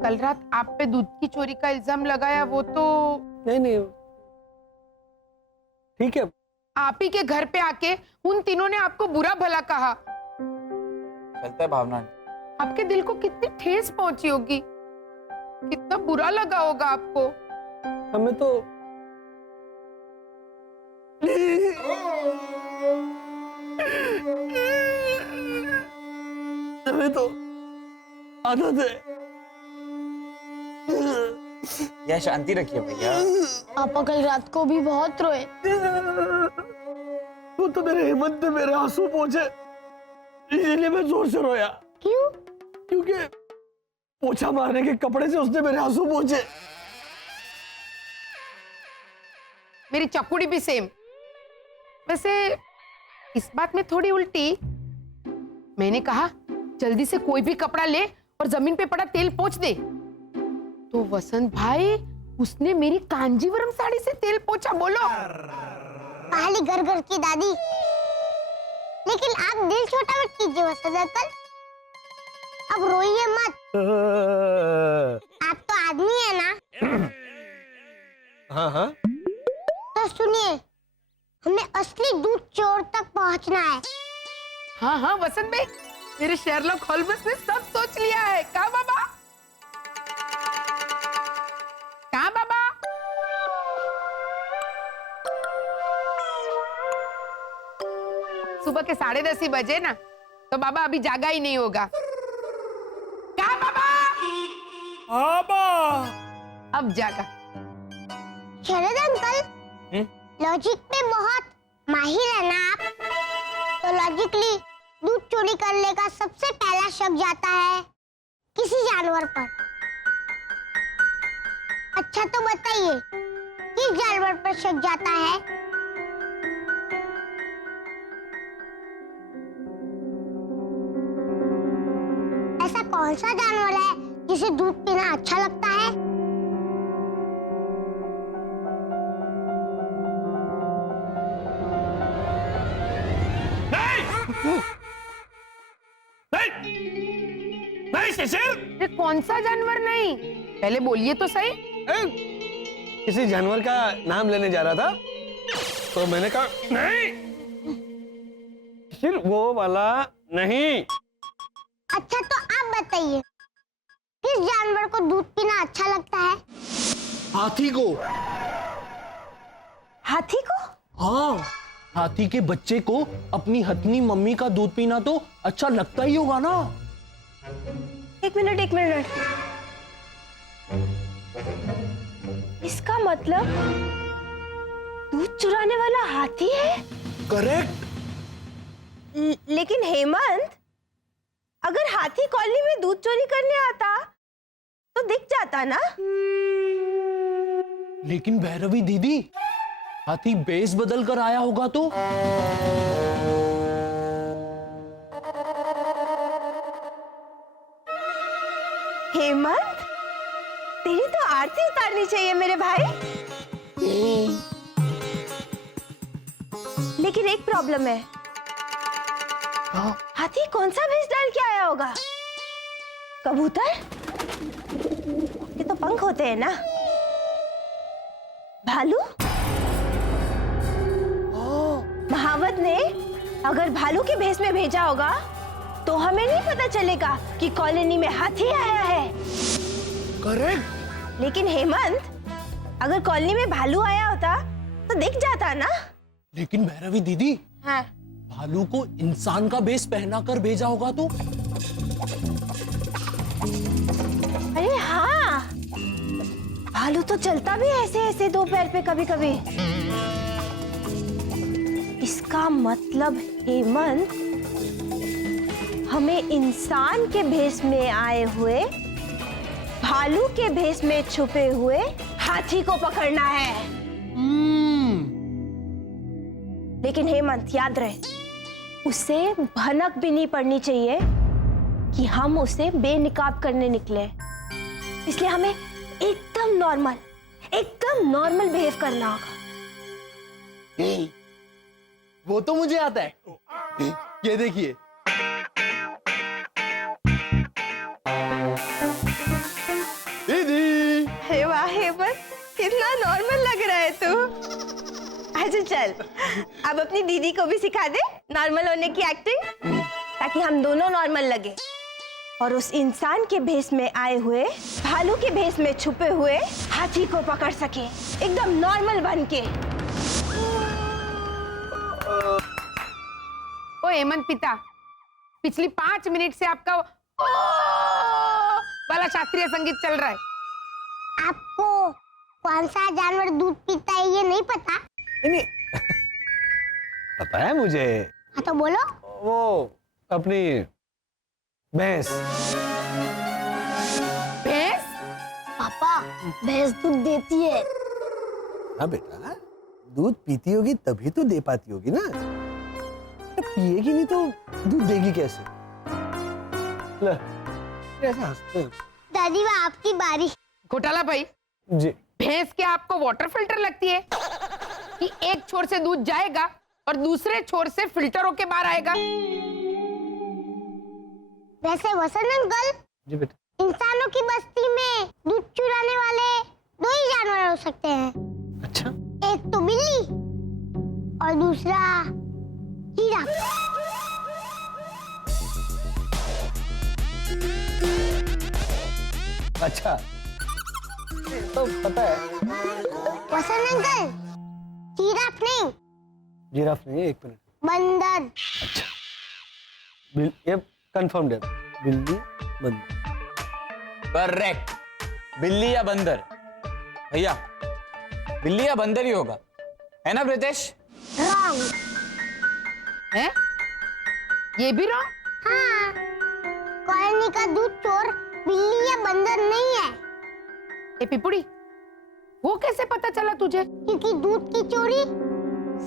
कल रात आप पे दूध की चोरी का इल्जाम लगाया वो तो नहीं नहीं, ठीक है। आप ही के घर पे आके उन तीनों ने आपको बुरा भला कहा। चलता है भावना। आपके दिल को कितनी ठेस पहुंची होगी, कितना बुरा लगा होगा आपको। हमें तो आदत है। यह शांति रखिए भैया। पापा कल रात को भी बहुत रोए। वो तो मेरे हिम्मत में मेरे आंसू पहुंचे, इसीलिए मैं जोर से रोया। क्यों? क्योंकि पोछा मारने के कपड़े से उसने मेरे आंसू पहुंचे। मेरी चकुड़ी भी सेम। वैसे इस बात में थोड़ी उल्टी। मैंने कहा जल्दी से कोई भी कपड़ा ले और जमीन पे पड़ा तेल पोंछ दे, तो वसंत भाई उसने मेरी कांजीवरम साड़ी से तेल पोंछा। बोलो। पहली घर घर की दादी। लेकिन आप दिल छोटा मत कीजिए वसंत अंकल, अब रोइए मत। आप तो आदमी है ना। हाँ हाँ, तो सुनिए, हमें असली दूध चोर तक पहुंचना है। हाँ हाँ वसंत भाई, मेरे शेरलॉक होल्म्स ने सब सोच लिया है। कहा बाबा? कहा बाबा? सुबह के 10:30 ही बजे ना, तो बाबा अभी जागा ही नहीं होगा। कहा बाबा? अब जागा। शरद अंकल, लॉजिक पे बहुत माहिर है ना आप। तो लॉजिकली दूध चोरी करने का सबसे पहला शक जाता है किसी जानवर पर। अच्छा तो बताइए, किस जानवर पर शक जाता है? ऐसा कौन सा जानवर है जिसे दूध पीना अच्छा लगता है? नहीं शिशिर, ये कौन सा जानवर? नहीं, पहले बोलिए तो सही। किसी जानवर का नाम लेने जा रहा था तो मैंने कहा नहीं, शिशिर वो वाला नहीं। अच्छा तो आप बताइए, किस जानवर को दूध पीना अच्छा लगता है? हाथी को। हाथी को? हाँ, हाथी के बच्चे को अपनी हथनी मम्मी का दूध पीना तो अच्छा लगता ही होगा ना। एक मिनट। इसका मतलब दूध चुराने वाला हाथी है? करेक्ट। लेकिन हेमंत, अगर हाथी कॉलोनी में दूध चोरी करने आता तो दिख जाता ना। लेकिन भैरवी दीदी, हाथी बेस बदल कर आया होगा तो? हेमंत, तेरी तो आरती उतारनी चाहिए मेरे भाई। लेकिन एक प्रॉब्लम है। हाथी कौन सा भेष डाल के आया होगा? कबूतर? ये तो पंख होते हैं ना। भालू? महावत ने अगर भालू के भेष में भेजा होगा तो हमें नहीं पता चलेगा कि कॉलोनी में हाथी आया है। करेक्ट। लेकिन हेमंत, अगर कॉलोनी में भालू आया होता तो दिख जाता ना। लेकिन भैरवी दीदी, हाँ। भालू को इंसान का बेस पहना कर भेजा होगा तो? अरे हाँ, भालू तो चलता भी ऐसे ऐसे दो पैर पे कभी कभी। इसका मतलब हेमंत, हमें इंसान के भेष में आए हुए भालू के भेष में छुपे हुए हाथी को पकड़ना है। लेकिन हेमंत याद रहे, उसे भनक भी नहीं पड़नी चाहिए कि हम उसे बेनकाब करने निकले। इसलिए हमें एकदम नॉर्मल बिहेव करना होगा। वो तो मुझे आता है। ये देखिए। दीदी अरे वाह हेमंत, कितना नॉर्मल लग रहा है तू। अच्छा चल, अब अपनी दीदी को भी सिखा दे नॉर्मल होने की एक्टिंग, ताकि हम दोनों नॉर्मल लगे और उस इंसान के भेष में आए हुए भालू के भेष में छुपे हुए हाथी को पकड़ सके एकदम नॉर्मल बन के। ओ हेमंत पिता, पिछली 5 मिनट से आपका ओ वाला शास्त्रीय संगीत चल रहा है। आपको कौन सा जानवर दूध पीता है ये नहीं पता? नहीं पता है मुझे। हाँ तो बोलो। वो अपनी भैंस। भैंस? पापा, भैंस दूध देती है। हाँ बेटा, दूध पीती होगी तभी तो दे पाती होगी ना। पिएगी नहीं तो दूध देगी कैसे? ले, कैसे हंसते हैं? दादी वो आपकी बारी। घोटाला भाई जी। भैंस क्या आपको वाटर फिल्टर लगती है कि एक छोर से दूध जाएगा और दूसरे छोर से फिल्टर होके बाहर आएगा? वैसे वसंत अंकल, जी बेटा। इंसानों की बस्ती में दूध चुराने वाले 2 ही जानवर हो सकते हैं। अच्छा। एक तो बिल्ली और दूसरा जिराफ। अच्छा, तो पता है। वसंत अंकल, जिराफ नहीं, जिराफ नहीं है, 1 मिनट। बंदर। ये कंफर्म है, बिल्ली बंदर। करेक्ट, बिल्ली या बंदर। भैया बिल्ली या बंदर ही होगा, है ना प्रीतेश? रॉन्ग। है? ये भी रॉन्ग? हाँ, कॉलोनी का दूध चोर बिल्ली या बंदर नहीं है। ए पिपुड़ी, वो कैसे पता चला तुझे? क्योंकि दूध की चोरी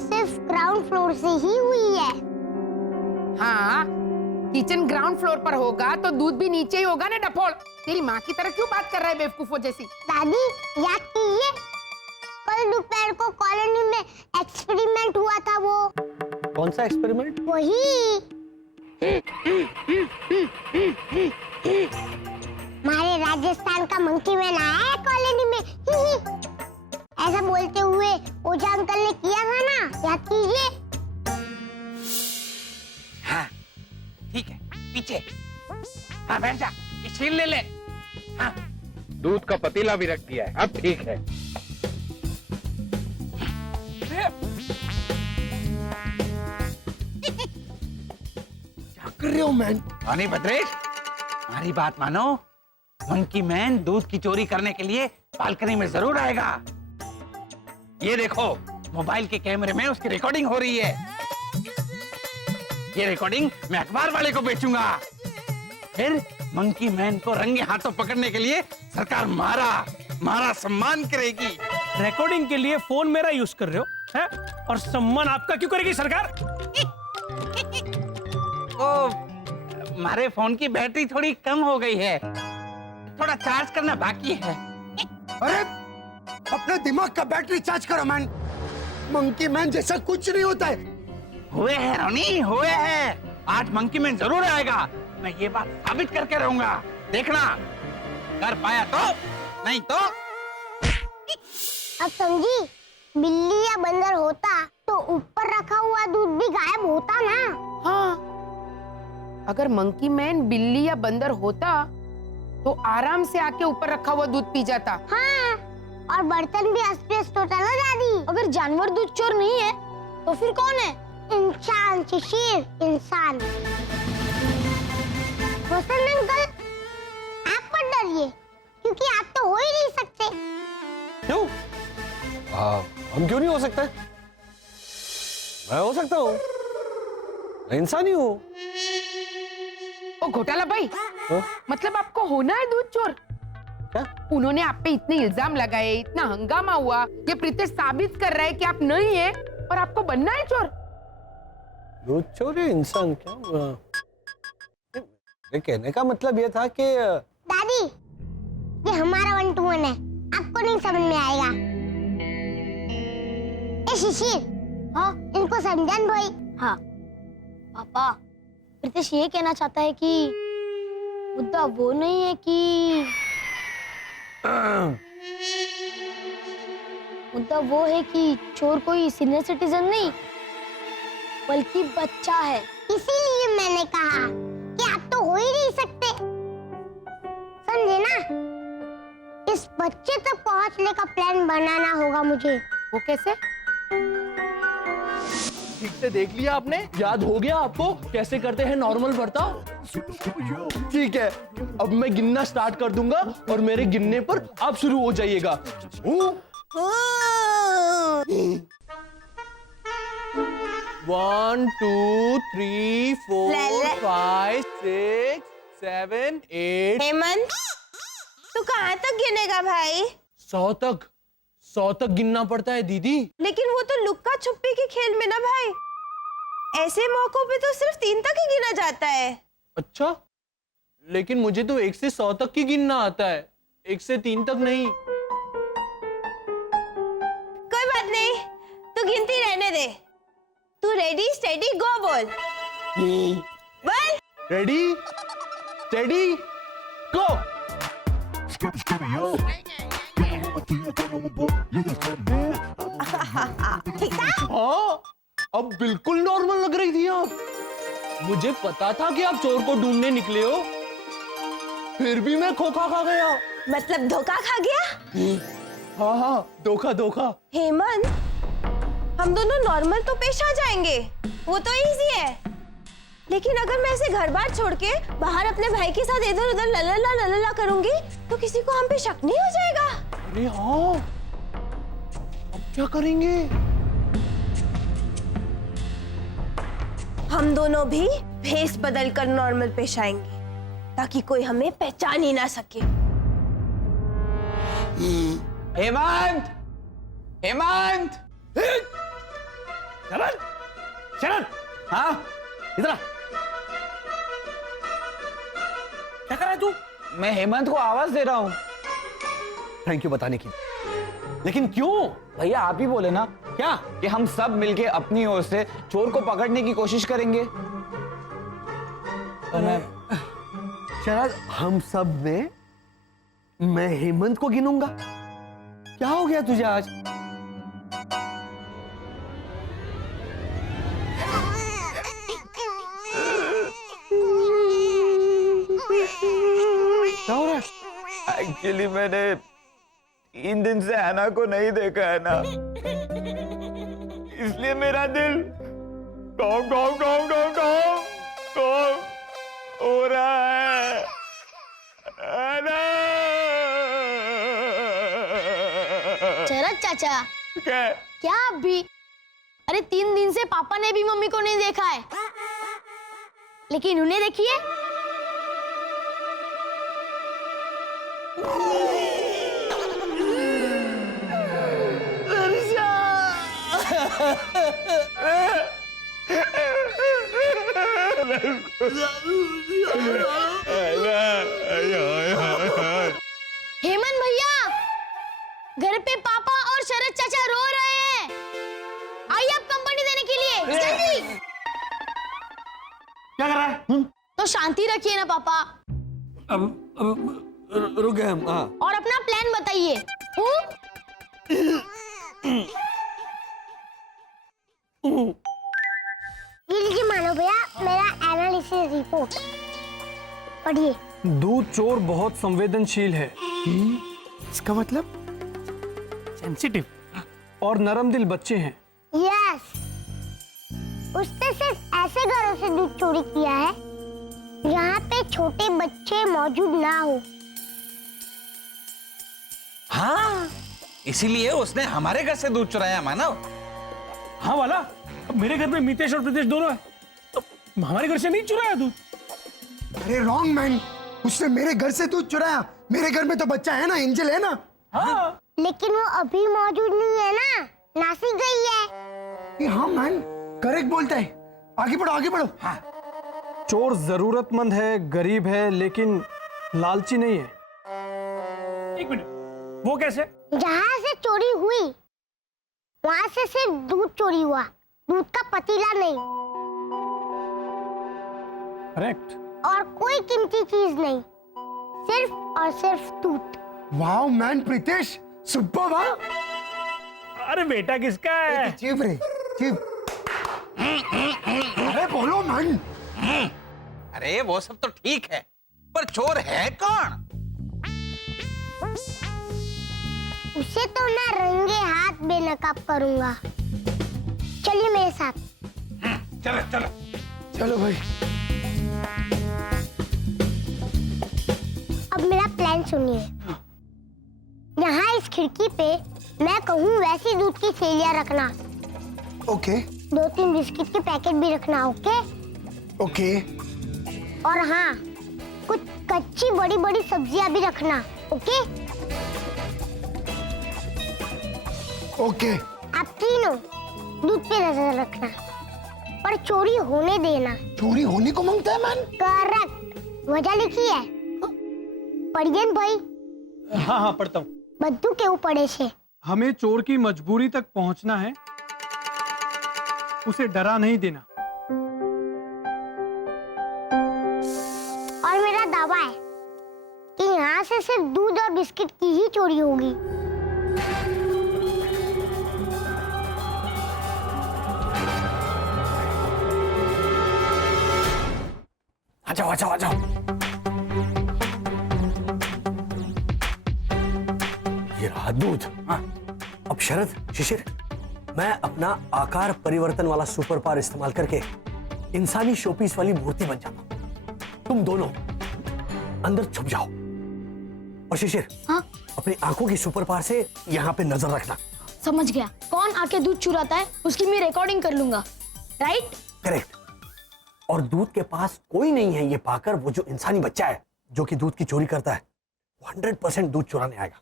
सिर्फ ग्राउंड फ्लोर से ही हुई है। हाँ, किचन ग्राउंड फ्लोर पर होगा तो दूध भी नीचे ही होगा ना डफोड़। तेरी माँ की तरह क्यों बात कर रहा है बेवकूफों जैसी? दादी याद कीजिए, कल दोपहर को कॉलोनी में एक्सपेरिमेंट हुआ था। वो कौन सा एक्सपेरिमेंट? वही हमारे राजस्थान का मंकी मैन आया है कॉलोनी में। ऐसा बोलते हुए ओझा अंकल ने किया था ना, याद कीजिए। हाँ ठीक है, पीछे। हाँ बैठ जा, ये छील ले ले। हाँ दूध का पतीला भी रख दिया है, अब ठीक है। क्या कर रहे हो मैन? नहीं भद्रेश, हमारी बात मानो। मंकी मैन दूध की चोरी करने के लिए बालकनी में जरूर आएगा। ये देखो, मोबाइल के कैमरे में उसकी रिकॉर्डिंग हो रही है। ये रिकॉर्डिंग मैं अखबार वाले को बेचूंगा। फिर मंकी मैन को रंगे हाथों पकड़ने के लिए सरकार मारा सम्मान करेगी। रिकॉर्डिंग के लिए फोन मेरा यूज कर रहे हो है? और सम्मान आपका क्यों करेगी सरकार? तो हमारे फोन की बैटरी थोड़ी कम हो गई है, थोड़ा चार्ज करना बाकी है। अरे अपने दिमाग का बैटरी चार्ज करो मैन। मंकी मैन जैसा कुछ नहीं होता है। हुए हैं रोनी, हुए हैं। आज मंकी मैन जरूर आएगा, मैं ये बात साबित करके रहूंगा। देखना, कर पाया तो, नहीं तो। अब समझी, बिल्ली या बंदर होता तो ऊपर रखा हुआ दूध भी गायब होता ना। हाँ, अगर मंकी मैन बिल्ली या बंदर होता तो आराम से आके ऊपर रखा हुआ दूध पी जाता। हाँ, और बर्तन भी अस्पष्ट होता ना दादी। अगर जानवर दूध चोर नहीं है तो फिर कौन है? इंसान शिशिर, इंसान। वसंत अंकल, आप मत डरिए, क्योंकि आप तो हो ही नहीं सकते। क्यों? हम क्यों नहीं हो सकते? मैं हो सकता हूँ, मैं इंसान ही हूँ। ओ घोटाला भाई, हाँ? मतलब आपको होना है दूध चोर? क्या? उन्होंने आप पे इतने इल्जाम लगाए, इतना हंगामा हुआ, ये प्रीतेश साबित कर रहा है कि आप नहीं है और आपको बनना है चोर। दूध चोर या इंसान? क्या ये कहने का मतलब ये था कि दादी, ये हमारा 1 to 1 है, आपको नहीं समझ में आएगा। ए शिशिर, हाँ, इनको समझान भाई। हाँ, पापा, प्रीतेश ये कहना चाहता है कि मुद्दा वो नहीं है कि मुद्दा वो है कि चोर कोई सीनियर सिटीजन नहीं बल्कि बच्चा है। इसीलिए मैंने कहा कि आप तो हो ही नहीं सकते, समझे ना? इस बच्चे तक पहुंचने का प्लान बनाना होगा मुझे। वो कैसे? ठीक से देख लिया आपने? याद हो गया आपको कैसे करते हैं नॉर्मल बर्ताव? ठीक है, अब मैं गिनना स्टार्ट कर दूंगा और मेरे गिनने पर आप शुरू हो जाइएगा। 1 2 3 4 5 6 7 8। हेमंत, तू कहाँ तक गिनेगा भाई? 100 तक गिनना पड़ता है दीदी। लेकिन वो तो लुक्का छुपी के खेल में ना भाई, ऐसे मौकों पे तो सिर्फ 3 तक ही गिना जाता है। अच्छा, लेकिन मुझे तो 1 से 100 तक ही गिनना आता है, 1 से 3 तक नहीं। कोई बात नहीं, तू गिनती रहने दे। तू रेडी स्टेडी गो बोल। बोल। रेडी स्टेडी गो। ठीक था? हाँ, अब बिल्कुल नॉर्मल लग रही थी आप। मुझे पता था कि आप चोर को ढूंढने निकले हो, फिर भी मैं खोखा खा गया। मतलब धोखा खा गया? हाँ, धोखा। हेमंत, हम दोनों नॉर्मल तो पेश आ जाएंगे, वो तो इजी है। लेकिन अगर मैं इसे घर बार छोड़ के बाहर अपने भाई के साथ इधर उधर ललला करूंगी तो किसी को हम पे शक नहीं हो जाएगा? अरे हाँ, अब क्या करेंगे? हम दोनों भी भेस बदल कर नॉर्मल पेश आएंगे ताकि कोई हमें पहचान ही ना सके। हेमंत, हेमंत। शरण, हाँ, इधर आ। क्या कर रहा है तू? मैं हेमंत को आवाज दे रहा हूँ। थैंक यू बताने के लिए। लेकिन क्यों? भैया आप ही बोले ना क्या? कि हम सब मिलके अपनी ओर से चोर को पकड़ने की कोशिश करेंगे। तो मैं शरद, हम सब में मैं हेमंत को गिनूंगा। क्या हो गया तुझे आज? क्या हो रहा है? एक्चुअली मैंने 3 दिन से हैना को नहीं देखा है ना, इसलिए मेरा दिल डॉम डॉम डॉम डॉम डॉम डॉम हो रहा है। हैना! शरद चाचा, क्या? क्या आप भी? अरे 3 दिन से पापा ने भी मम्मी को नहीं देखा है, लेकिन उन्हें देखिए। हेमंत भैया, घर पे पापा और शरद चाचा रो रहे हैं। आइए आप कंपनी देने के लिए जल्दी। क्या कर रहा है? तो शांति रखिए ना पापा, अब रुक गए हम। हाँ, और अपना प्लान बताइए। ये लीजिए मानो भैया, मेरा एनालिसिस रिपोर्ट पढ़िए। दूध चोर बहुत संवेदनशील है, इसका मतलब? सेंसिटिव और नरम दिल बच्चे हैं। यस, उसने सिर्फ ऐसे घरों से दूध चोरी किया है जहाँ पे छोटे बच्चे मौजूद ना हो। हाँ, इसीलिए उसने हमारे घर से दूध चुराया मानव। हाँ वाला, अब मेरे घर में मितेश और प्रीतेश दोनों है, तो हमारे घर से नहीं चुराया दूध। अरे रॉन्ग मैन, उसने मेरे घर से दूध चुराया। मेरे घर में तो बच्चा है ना, एंजल है ना। हाँ, लेकिन वो अभी मौजूद नहीं है ना, नासिक गई है। ये हाँ मैन, करेक्ट बोलता है। आगे बढ़ो, आगे बढ़ो। हाँ। चोर जरूरतमंद है, गरीब है, लेकिन लालची नहीं है। एक मिनट, वो कैसे? जहाँ से चोरी हुई वहाँ से सिर्फ दूध चोरी हुआ, दूध का पतीला नहीं। करेक्ट। और कोई कीमती चीज नहीं, सिर्फ और सिर्फ दूध। वाओ मैन प्रीतेश, सुपर वाह। अरे बेटा किसका है? चीप रे चीप। अरे बोलो मैन। अरे वो सब तो ठीक है, पर चोर है कौन? उसे तो मैं रंगे हाथ बेनकाब करूंगा। चलिए मेरे साथ। चलो चलो चलो भाई। अब मेरा प्लान सुनिए। यहाँ इस खिड़की पे मैं कहूँ वैसी दूध की थैलियाँ रखना। ओके 2-3 बिस्किट के पैकेट भी रखना। ओके ओके और हाँ, कुछ कच्ची बड़ी बड़ी सब्जियाँ भी रखना। Okay okay. आप तीनों दूध पे नजर रखना, पर चोरी होने देना। चोरी होने को मांगता है मैन। करेक्ट, वजह लिखी है। पढ़िए न भाई। हाँ हाँ पढ़ता हूँ। बद्दू के ऊपर से हमें चोर की मजबूरी तक पहुंचना है, उसे डरा नहीं देना। और मेरा दावा है कि यहाँ से सिर्फ दूध और बिस्किट की ही चोरी होगी। आ जाओ आ जाओ आ जाओ। ये रहा दूध। अब शरद, शिशिर, मैं अपना आकार परिवर्तन वाला सुपर पावर इस्तेमाल करके इंसानी शोपीस वाली मूर्ति बन जाता हूं। तुम दोनों अंदर छुप जाओ और शिशिर, हाँ? अपनी आंखों की सुपर पावर से यहाँ पे नजर रखना। समझ गया। कौन आके दूध चुराता है उसकी मैं रिकॉर्डिंग कर लूंगा। राइट? करेक्ट। और दूध के पास कोई नहीं है ये पाकर वो जो इंसानी बच्चा है जो कि दूध की चोरी करता है, 100% दूध चुराने आएगा।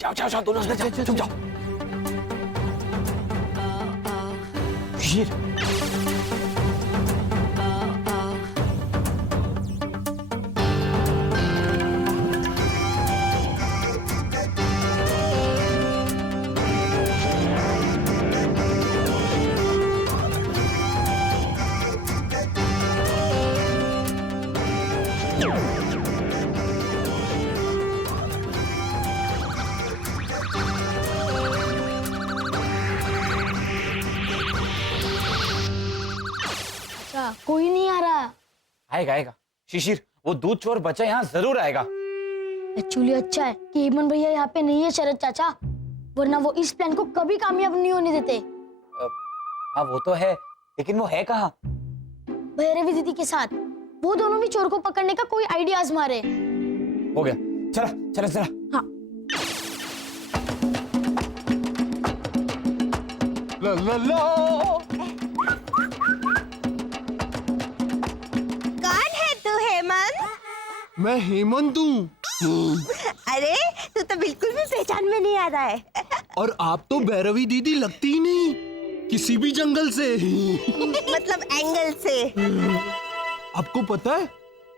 जाओ जाओ जाओ, दोनों अंदर जाओ, चुप जाओ। शिशिर, अच्छा, कोई नहीं आ रहा। आएगा आएगा। शिशिर, वो दूध चोर बच्चा यहाँ जरूर आएगा। एक्चुअली अच्छा है कि हेमंत भैया यहाँ पे नहीं है शरद चाचा, वरना वो इस प्लान को कभी कामयाब नहीं होने देते। हाँ वो तो है, लेकिन वो है कहाँ? भैरवी दीदी के साथ। वो दोनों भी चोर को पकड़ने का कोई आइडिया आजमा रहे। हो गया, चला चला चला। हाँ। ला ला ला। कौन है तू हेमंत? मैं हेमंत हूँ। अरे तू तो बिल्कुल भी पहचान में नहीं आ रहा है। और आप तो भैरवी दीदी लगती ही नहीं, किसी भी जंगल से। मतलब एंगल से। आपको पता है,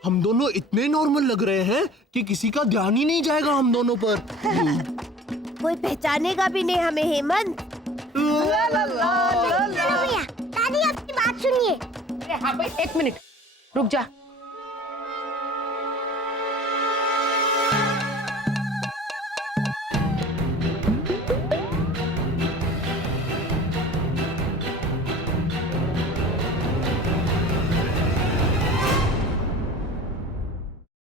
हम दोनों इतने नॉर्मल लग रहे हैं कि किसी का ध्यान ही नहीं जाएगा हम दोनों पर। कोई पहचानेगा भी नहीं हमें हेमंत। चलो भैया, दादी आपकी बात सुनिए। अरे हाँ भाई, एक मिनट रुक जा।